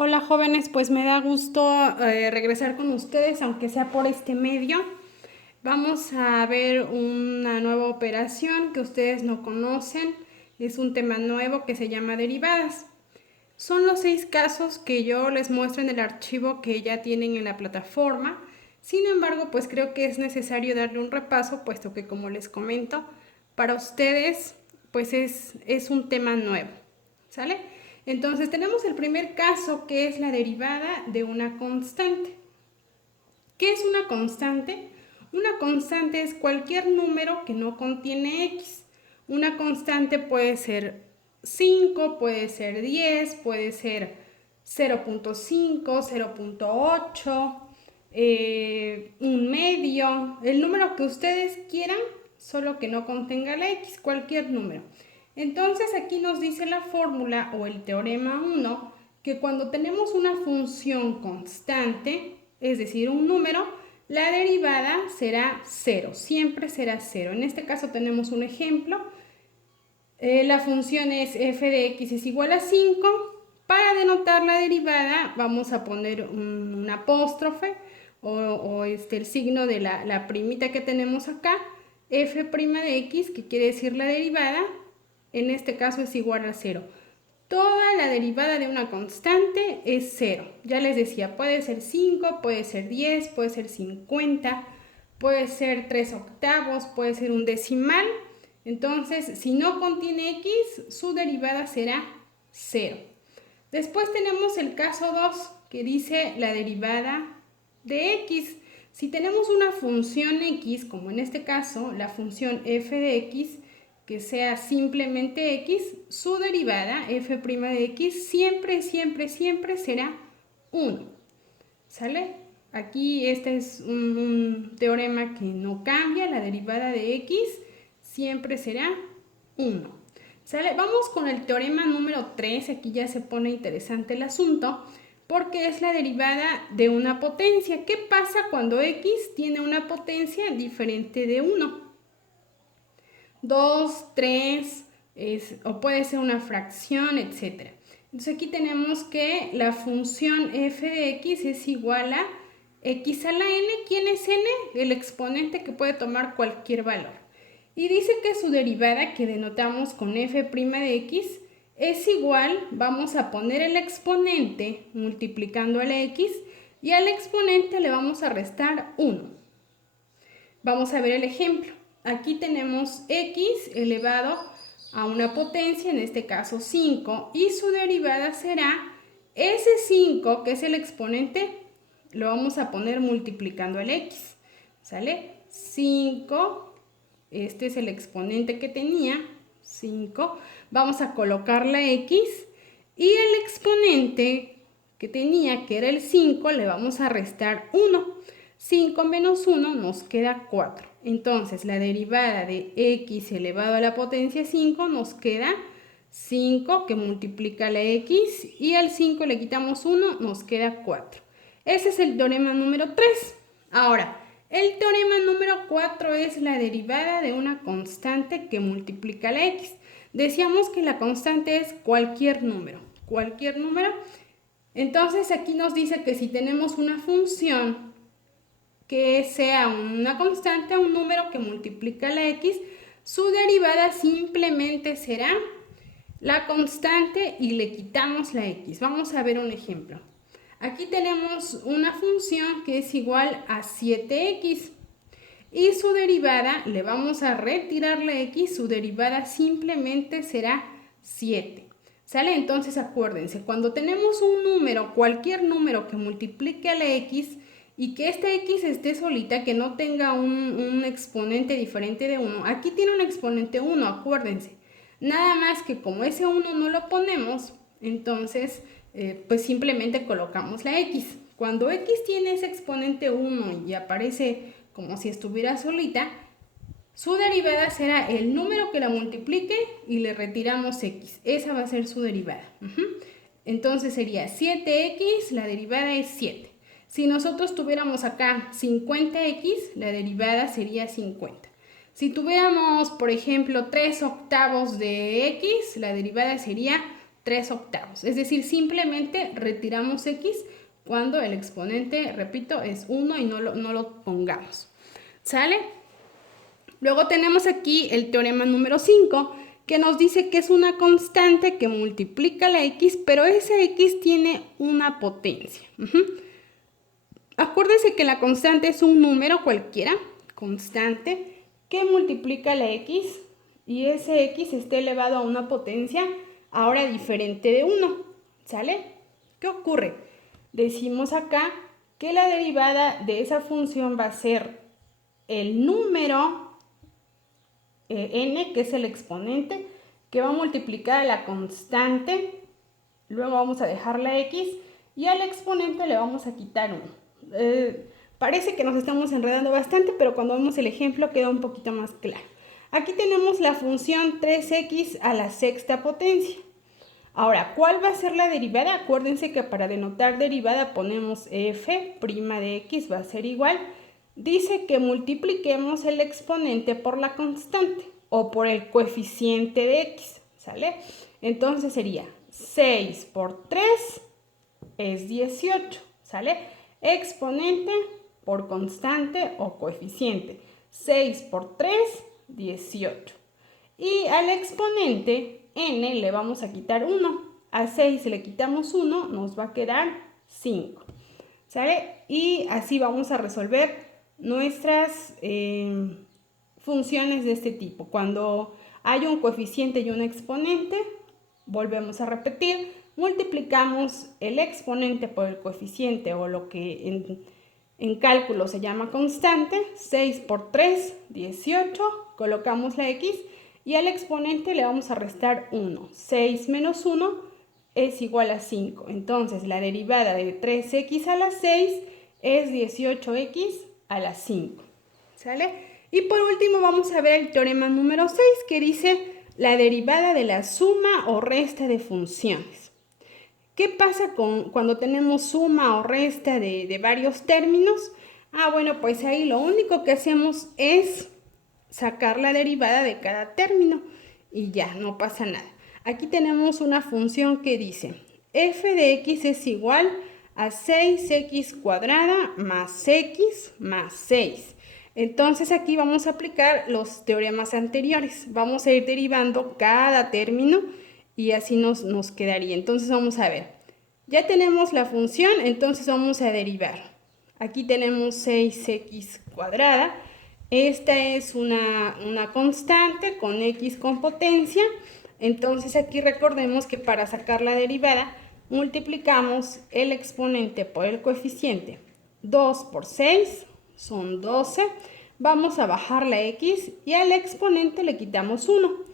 Hola jóvenes, pues me da gusto regresar con ustedes, aunque sea por este medio. Vamos a ver una nueva operación que ustedes no conocen. Es un tema nuevo que se llama derivadas. Son los 6 casos que yo les muestro en el archivo que ya tienen en la plataforma. Sin embargo, pues creo que es necesario darle un repaso, puesto que como les comento, para ustedes pues es un tema nuevo. ¿Sale? Entonces tenemos el primer caso, que es la derivada de una constante. ¿Qué es una constante? Una constante es cualquier número que no contiene x. Una constante puede ser 5, puede ser 10, puede ser 0.5, 0.8, un medio, el número que ustedes quieran, solo que no contenga la x, cualquier número. Entonces aquí nos dice la fórmula o el teorema 1 que cuando tenemos una función constante, es decir, un número, la derivada será 0, siempre será 0. En este caso tenemos un ejemplo. La función es f de x es igual a 5. Para denotar la derivada vamos a poner un apóstrofe o el signo de la primita que tenemos acá, f' de x, que quiere decir la derivada, en este caso es igual a 0. Toda la derivada de una constante es 0. Ya les decía, puede ser 5, puede ser 10, puede ser 50, puede ser 3 octavos, puede ser un decimal. Entonces, si no contiene x, su derivada será 0. Después tenemos el caso 2, que dice la derivada de x. Si tenemos una función x, como en este caso, la función f de x, que sea simplemente x, su derivada, f' de x, siempre, siempre, siempre será 1. ¿Sale? Aquí este es un teorema que no cambia, la derivada de x siempre será 1. ¿Sale? Vamos con el teorema número 3, aquí ya se pone interesante el asunto, porque es la derivada de una potencia. ¿Qué pasa cuando x tiene una potencia diferente de 1? 2, 3, o puede ser una fracción, etc. Entonces aquí tenemos que la función f de x es igual a x a la n. ¿Quién es n? El exponente que puede tomar cualquier valor. Y dice que su derivada, que denotamos con f' de x, es igual, vamos a poner el exponente multiplicando a la x, y al exponente le vamos a restar 1. Vamos a ver el ejemplo. Aquí tenemos x elevado a una potencia, en este caso 5, y su derivada será ese 5, que es el exponente, lo vamos a poner multiplicando el x. ¿Sale? 5, este es el exponente que tenía, 5. Vamos a colocar la x y el exponente que tenía, que era el 5, le vamos a restar 1. 5 menos 1 nos queda 4. Entonces, la derivada de x elevado a la potencia 5 nos queda 5, que multiplica la x, y al 5 le quitamos 1, nos queda 4. Ese es el teorema número 3. Ahora, el teorema número 4 es la derivada de una constante que multiplica la x. Decíamos que la constante es cualquier número. Cualquier número. Entonces, aquí nos dice que si tenemos una función que sea una constante, un número que multiplica la x, su derivada simplemente será la constante y le quitamos la x. Vamos a ver un ejemplo. Aquí tenemos una función que es igual a 7x y su derivada, le vamos a retirar la x, su derivada simplemente será 7. ¿Sale? Entonces acuérdense, cuando tenemos un número, cualquier número que multiplique a la x, y que esta x esté solita, que no tenga un exponente diferente de 1. Aquí tiene un exponente 1, acuérdense. Nada más que como ese 1 no lo ponemos, entonces pues simplemente colocamos la x. Cuando x tiene ese exponente 1 y aparece como si estuviera solita, su derivada será el número que la multiplique y le retiramos x. Esa va a ser su derivada. Entonces sería 7x, la derivada es 7. Si nosotros tuviéramos acá 50x, la derivada sería 50. Si tuviéramos, por ejemplo, 3 octavos de x, la derivada sería 3/8. Es decir, simplemente retiramos x cuando el exponente, repito, es 1 y no lo pongamos. ¿Sale? Luego tenemos aquí el teorema número 5, que nos dice que es una constante que multiplica la x, pero esa x tiene una potencia. Acuérdense que la constante es un número cualquiera, constante, que multiplica la x y ese x está elevado a una potencia ahora diferente de 1. ¿Sale? ¿Qué ocurre? Decimos acá que la derivada de esa función va a ser el número n, que es el exponente, que va a multiplicar a la constante, luego vamos a dejar la x y al exponente le vamos a quitar 1. Parece que nos estamos enredando bastante, pero cuando vemos el ejemplo queda un poquito más claro. Aquí tenemos la función 3x a la sexta potencia. Ahora, ¿cuál va a ser la derivada? Acuérdense que para denotar derivada ponemos f' de x va a ser igual. Dice que multipliquemos el exponente por la constante o por el coeficiente de x, ¿sale? Entonces sería 6 por 3 es 18, ¿sale? Exponente por constante o coeficiente. 6 por 3, 18. Y al exponente n le vamos a quitar 1. A 6 le quitamos 1, nos va a quedar 5. ¿Sale? Y así vamos a resolver nuestras funciones de este tipo. Cuando hay un coeficiente y un exponente, volvemos a repetir, multiplicamos el exponente por el coeficiente o lo que en cálculo se llama constante, 6 por 3, 18, colocamos la x y al exponente le vamos a restar 1. 6 menos 1 es igual a 5. Entonces la derivada de 3x a la 6 es 18x a la 5. ¿Sale? Y por último vamos a ver el teorema número 6, que dice la derivada de la suma o resta de funciones. ¿Qué pasa cuando tenemos suma o resta de varios términos? Bueno, pues ahí lo único que hacemos es sacar la derivada de cada término y ya, no pasa nada. Aquí tenemos una función que dice f de x es igual a 6x cuadrada más x más 6. Entonces aquí vamos a aplicar los teoremas anteriores. Vamos a ir derivando cada término y así nos quedaría. Entonces vamos a ver. Ya tenemos la función, entonces vamos a derivar. Aquí tenemos 6x cuadrada. Esta es una constante con x con potencia. Entonces aquí recordemos que para sacar la derivada multiplicamos el exponente por el coeficiente. 2 por 6 son 12. Vamos a bajar la x y al exponente le quitamos 1.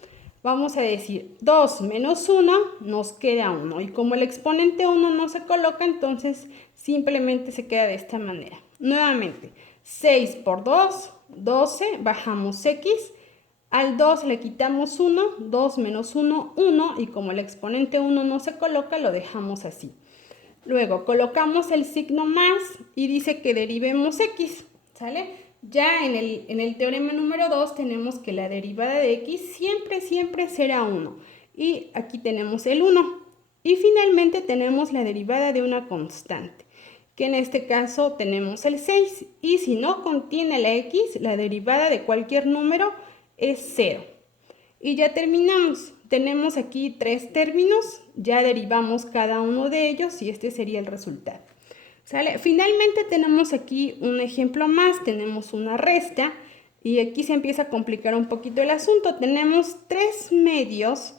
Vamos a decir 2 menos 1 nos queda 1. Y como el exponente 1 no se coloca, entonces simplemente se queda de esta manera. Nuevamente, 6 por 2, 12. Bajamos x. Al 2 le quitamos 1, 2 menos 1, 1, y como el exponente 1 no se coloca, lo dejamos así. Luego colocamos el signo más y dice que derivemos x, ¿sale? Ya en el teorema número 2 tenemos que la derivada de x siempre será 1. Y aquí tenemos el 1. Y finalmente tenemos la derivada de una constante, que en este caso tenemos el 6. Y si no contiene la x, la derivada de cualquier número es 0. Y ya terminamos. Tenemos aquí 3 términos, ya derivamos cada uno de ellos y este sería el resultado. ¿Sale? Finalmente tenemos aquí un ejemplo más, tenemos una resta y aquí se empieza a complicar un poquito el asunto. Tenemos 3 medios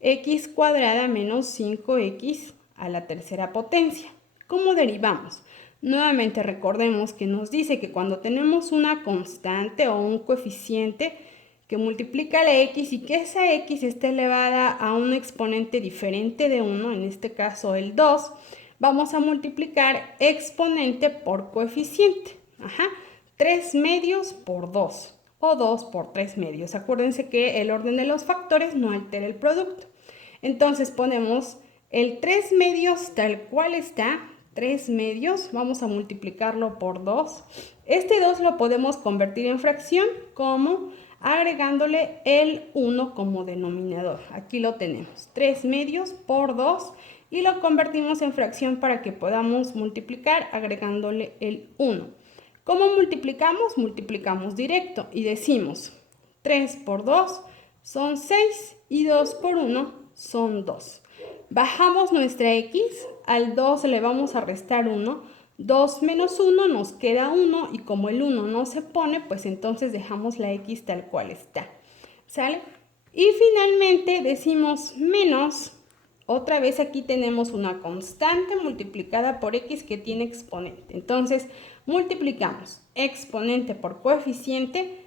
x cuadrada menos 5x a la tercera potencia. ¿Cómo derivamos? Nuevamente recordemos que nos dice que cuando tenemos una constante o un coeficiente que multiplica la x y que esa x está elevada a un exponente diferente de 1, en este caso el 2, vamos a multiplicar exponente por coeficiente. 3 medios por 2 o 2 por 3 medios. Acuérdense que el orden de los factores no altera el producto. Entonces ponemos el 3 medios tal cual está, 3 medios, vamos a multiplicarlo por 2. Este 2 lo podemos convertir en fracción como agregándole el 1 como denominador. Aquí lo tenemos, 3 medios por 2 y lo convertimos en fracción para que podamos multiplicar agregándole el 1. ¿Cómo multiplicamos? Multiplicamos directo y decimos 3 por 2 son 6 y 2 por 1 son 2. Bajamos nuestra x, al 2 le vamos a restar 1, 2 menos 1 nos queda 1 y como el 1 no se pone, pues entonces dejamos la x tal cual está, ¿sale? Y finalmente decimos menos, otra vez aquí tenemos una constante multiplicada por x que tiene exponente. Entonces multiplicamos exponente por coeficiente,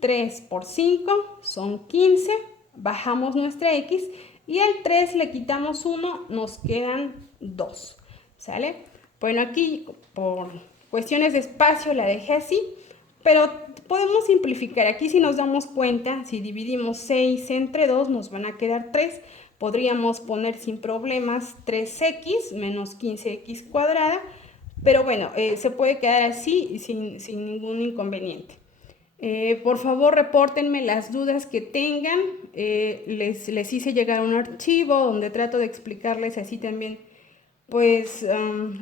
3 por 5 son 15, bajamos nuestra x y al 3 le quitamos 1, nos quedan 2, ¿sale? Bueno, aquí por cuestiones de espacio la dejé así, pero podemos simplificar. Aquí si nos damos cuenta, si dividimos 6 entre 2 nos van a quedar 3. Podríamos poner sin problemas 3x menos 15x cuadrada, pero bueno, se puede quedar así sin ningún inconveniente. Por favor, repórtenme las dudas que tengan. Les hice llegar un archivo donde trato de explicarles así también, pues,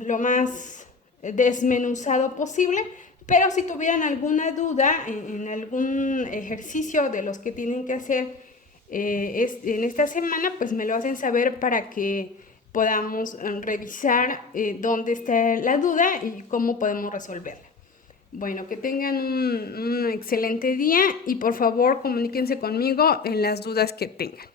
lo más desmenuzado posible. Pero si tuvieran alguna duda en algún ejercicio de los que tienen que hacer en esta semana, pues me lo hacen saber para que podamos revisar dónde está la duda y cómo podemos resolverla. Bueno, que tengan un excelente día y por favor comuníquense conmigo en las dudas que tengan.